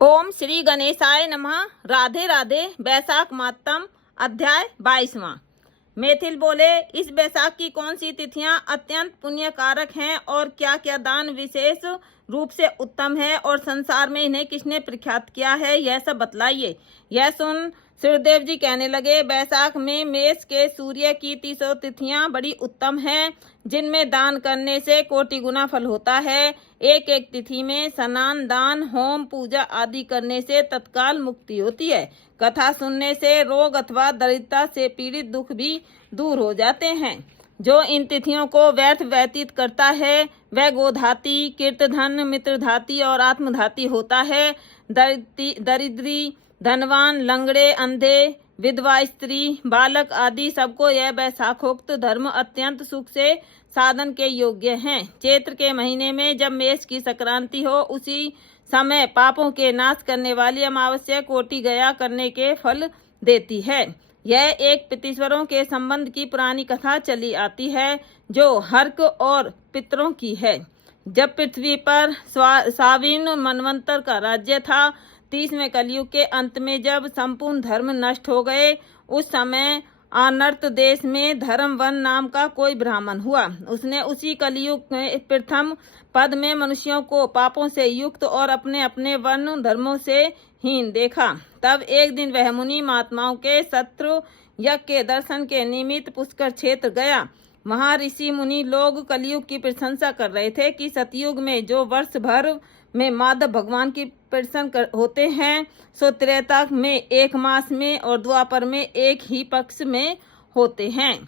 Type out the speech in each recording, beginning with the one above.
ओम श्री गणेशाय नमः। राधे राधे। वैशाख मातम अध्याय 22वां। मैथिल बोले, इस वैशाख की कौन सी तिथियां अत्यंत पुण्यकारक हैं और क्या क्या दान विशेष रूप से उत्तम है और संसार में इन्हें किसने प्रख्यात किया है, यह सब बतलाइए। यह सुन सूर्यदेव जी कहने लगे, वैशाख में मेष के सूर्य की 30 तिथियां बड़ी उत्तम हैं, जिनमें दान करने से कोटि गुना फल होता है। एक एक तिथि में स्नान, दान, होम, पूजा आदि करने से तत्काल मुक्ति होती है। कथा सुनने से रोग अथवा दरिद्रता से पीड़ित दुख भी दूर हो जाते हैं। जो इन तिथियों को व्यर्थ व्यतीत करता है वह गोधाती, कीर्तधन, मित्रधाती और आत्मधाती होता है। दरिद्री, धनवान, लंगड़े, अंधे, विधवा स्त्री, बालक आदि सबको यह वैशाखोक्त धर्म अत्यंत सुख से साधन के योग्य हैं। चैत्र के महीने में जब मेष की संक्रांति हो, उसी समय पापों के नाश करने वाली अमावस्या कोटि गया करने के फल देती है। यह एक पितृश्वरों के संबंध की पुरानी कथा चली आती है, जो हर्क और पितरों की है। जब पृथ्वी पर साविन मनवंतर का राज्य था, 30वें कलयुग के अंत में जब संपूर्ण धर्म नष्ट हो गए, उस समय आनर्त देश में धर्मवन नाम का कोई ब्राह्मण हुआ। उसने उसी कलयुग में प्रथम पद में मनुष्यों को पापों से युक्त और अपने अपने वर्ण धर्मों से हीन देखा। तब एक दिन वह मुनि महात्माओं के शत्रु यज्ञ के दर्शन के निमित्त पुष्कर क्षेत्र गया। वहां ऋषि मुनि लोग कलयुग की प्रशंसा कर रहे थे कि सतयुग में जो वर्ष भर में माधव भगवान की प्रसन्न होते हैं, सो त्रेता में 1 मास में और द्वापर में 1 ही पक्ष में होते हैं।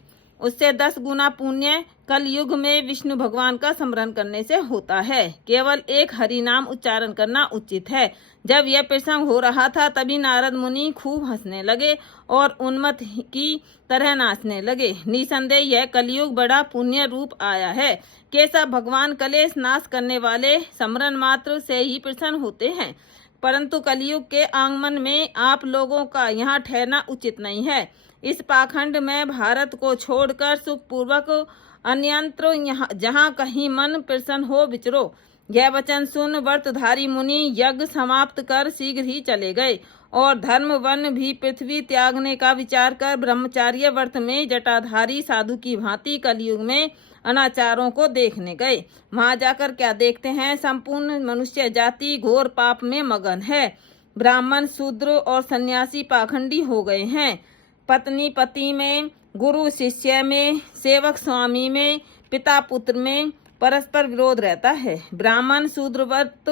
उससे 10 गुना पुण्य कल युग में विष्णु भगवान का स्मरण करने से होता है। केवल एक हरि नाम उच्चारण करना उचित है। जब यह प्रसंग हो रहा था, तभी नारद मुनि खूब हंसने लगे और उन्मत्त की तरह नाचने लगे। निसंदेह यह कलयुग बड़ा पुण्य रूप आया है। केशव भगवान कलेश नाश करने वाले स्मरण मात्र से ही प्रसन्न होते हैं, परंतु कलयुग के आगमन में आप लोगों का यहाँ ठहरना उचित नहीं है। इस पाखंड में भारत को छोड़कर सुखपूर्वक अन्यत्र जहाँ कहीं मन प्रसन्न हो विचरो। यह वचन सुन व्रतधारी मुनि यज्ञ समाप्त कर शीघ्र ही चले गए और धर्म वन भी पृथ्वी त्यागने का विचार कर ब्रह्मचार्य व्रत में जटाधारी साधु की भांति कलयुग में अनाचारों को देखने गए। वहां जाकर क्या देखते हैं, संपूर्ण मनुष्य जाति घोर पाप में मगन है। ब्राह्मण, शूद्र और सन्यासी पाखंडी हो गए हैं। पत्नी पति में, गुरु शिष्य में, सेवक स्वामी में, पिता पुत्र में परस्पर विरोध रहता है। ब्राह्मण शूद्रवत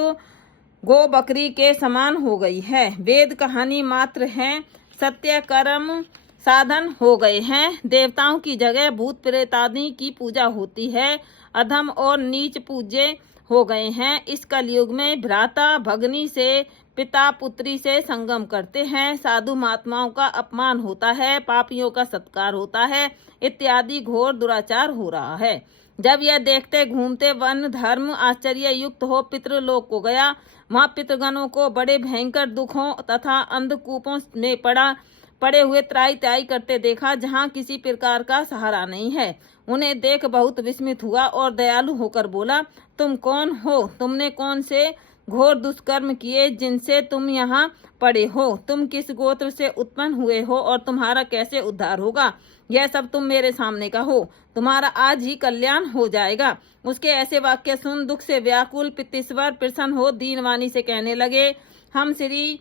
गो बकरी के समान हो गई है। वेद कहानी मात्र हैं, सत्य कर्म साधन हो गए हैं। देवताओं की जगह भूत प्रेत आदि की पूजा होती है। अधम और नीच पूज्य हो गए हैं। इस कलयुग में भ्राता भगनी से, पिता पुत्री से संगम करते हैं। साधु महात्माओं का अपमान होता है, पापियों का सत्कार होता है, इत्यादि घोर दुराचार हो रहा है। जब यह देखते घूमते वन धर्म आश्चर्य युक्त हो पितृलोक को गया। वहां पितृगणों को बड़े भयंकर दुखों तथा अंधकूपों में पड़े हुए त्राई त्राई करते देखा, जहाँ किसी प्रकार का सहारा नहीं है। उन्हें देख बहुत विस्मित हुआ और दयालु होकर बोला, तुम कौन हो? तुमने कौन से घोर दुष्कर्म किए जिनसे तुम यहाँ पड़े हो? तुम किस गोत्र से उत्पन्न हुए हो और तुम्हारा कैसे उद्धार होगा? यह सब तुम मेरे सामने का हो। तुम्हारा आज ही कल्याण हो जाएगा। उसके ऐसे वाक्य सुन दुख से व्याकुल पितृश्वर प्रसन्न हो दीनवाणी से कहने लगे, हम श्री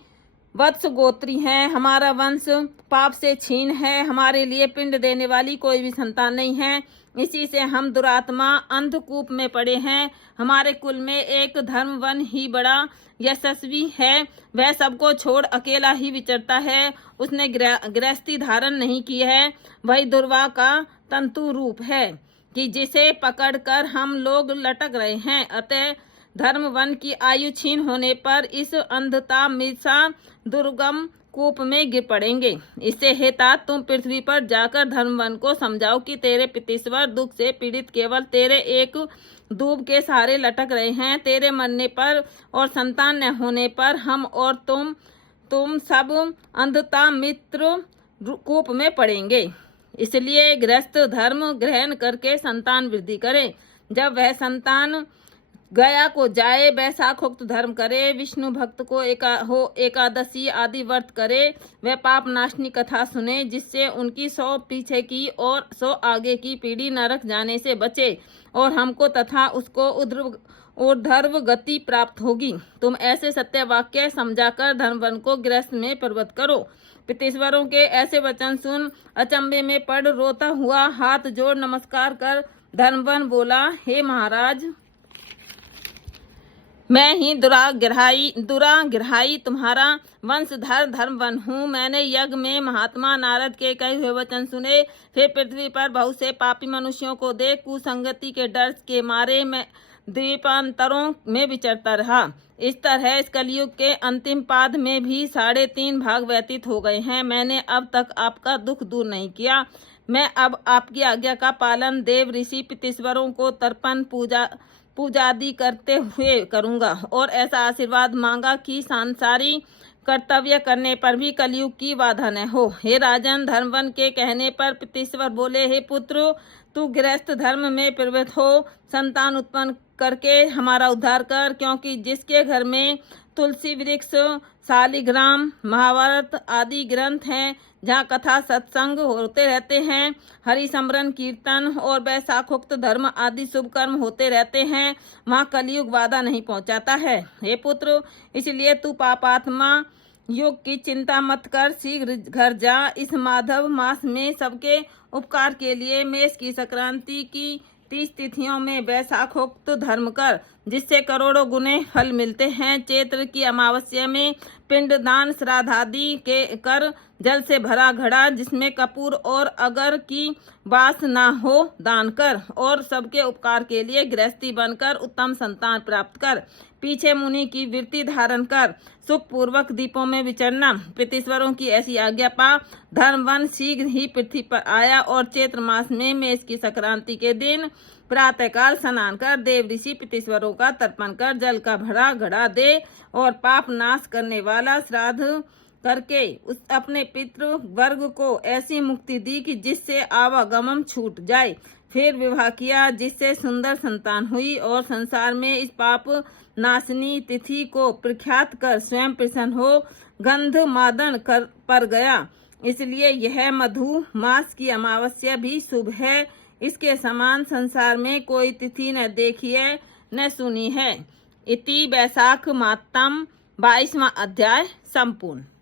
वत्स गोत्री हैं, हमारा वंश पाप से छीन है, हमारे लिए पिंड देने वाली कोई भी संतान नहीं है। इसी से हम दुरात्मा अंधकूप में पड़े हैं। हमारे कुल में एक धर्मवन ही बड़ा यशस्वी है, वह सबको छोड़ अकेला ही विचरता है। उसने गृहस्थी धारण नहीं की है। वही दुर्वा का तंतु रूप है कि जिसे पकड़कर हम लोग लटक रहे हैं। अतः धर्मवन की आयु छीन होने पर इस अंधता मृषा दुर्गम कूप में गिर पड़ेंगे। इससे हे तात, तुम पृथ्वी पर जाकर धर्मवन को समझाओ कि तेरे पितृश्वर दुख से पीड़ित केवल तेरे एक दूब के सहारे लटक रहे हैं। तेरे मरने पर और संतान न होने पर हम और तुम सब अंधता मित्र कूप में पड़ेंगे। इसलिए गृहस्थ धर्म ग्रहण करके संतान वृद्धि करें। जब वह संतान गया को जाए, बैसाखोक्त धर्म करे, विष्णु भक्त को एकादशी आदि व्रत करे, वह पाप नाशनी कथा सुने, जिससे उनकी 100 पीछे की और 100 आगे की पीढ़ी नरक जाने से बचे और हमको तथा उसको ऊर्ध्व गति प्राप्त होगी। तुम ऐसे सत्य वाक्य समझाकर धर्मवन को गृहस्थ में परिवर्तित करो। पितृश्वरों के ऐसे वचन सुन अचंभे में पड़ रोता हुआ हाथ जोड़ नमस्कार कर धर्मवन बोला, हे महाराज, मैं ही दुराग्रहाई तुम्हारा वंशधर धर्मवन हूँ। मैंने यज्ञ में महात्मा नारद के कहे हुए वचन सुने, फिर पृथ्वी पर बहुत से पापी मनुष्यों को देख कुसंगति के डर के मारे मैं द्वीपांतरों में विचरता रहा। इस तरह इस कलयुग के अंतिम पाद में भी 3.5 भाग व्यतीत हो गए हैं। मैंने अब तक आपका दुख दूर नहीं किया। मैं अब आपकी आज्ञा का पालन देव ऋषि पितृश्वरों को तर्पण पूजादि करते हुए करूंगा और ऐसा आशीर्वाद मांगा कि सांसारी कर्तव्य करने पर भी कलयुग की बाधा न हो। हे राजन, धर्मवन के कहने पर पितृश्वर बोले, हे पुत्र, तू गृहस्थ धर्म में प्रवृत्त हो, संतान उत्पन्न करके हमारा उद्धार कर, क्योंकि जिसके घर में तुलसी वृक्ष, शालिग्राम, महाभारत आदि ग्रंथ हैं, जहाँ कथा सत्संग होते रहते हैं, हरि स्मरण कीर्तन और बैसाखोक्त धर्म आदि शुभ कर्म होते रहते हैं, वहाँ कलयुग बाधा नहीं पहुँचाता है। हे पुत्र, इसलिए तू पापात्मा युग की चिंता मत कर, शीघ्र घर जा। इस माधव मास में सबके उपकार के लिए मेष की संक्रांति की 30 तिथियों में बैसाखोक्त धर्म कर, जिससे करोड़ों गुने फल मिलते हैं। चैत्र की अमावस्या में पिंडदान श्राद्धादि के कर जल से भरा घड़ा जिसमें कपूर और अगर की बास ना हो दान कर और सबके उपकार के लिए गृहस्थी बनकर उत्तम संतान प्राप्त कर। पीछे मुनि की वृत्ति धारण कर सुख पूर्वक दीपों में विचरना। पितृश्वरों की ऐसी आज्ञा पा धर्मवन शीघ्र ही पृथ्वी पर आया और चैत्र मास में मेष की संक्रांति के दिन प्रातःकाल स्नान कर देव ऋषि पितृश्वरों का तर्पण कर जल का भरा घड़ा दे और पाप नाश करने वाला श्राद्ध करके उस अपने पितृ वर्ग को ऐसी मुक्ति दी कि जिससे आवागमन छूट जाए। फिर विवाह किया, जिससे सुंदर संतान हुई और संसार में इस पाप नाशनी तिथि को प्रख्यात कर स्वयं प्रसन्न हो गंध मादन कर पर गया। इसलिए यह मधु मास की अमावस्या भी शुभ है। इसके समान संसार में कोई तिथि न देखी है न सुनी है। इति बैसाख मातम 22वां अध्याय संपूर्ण।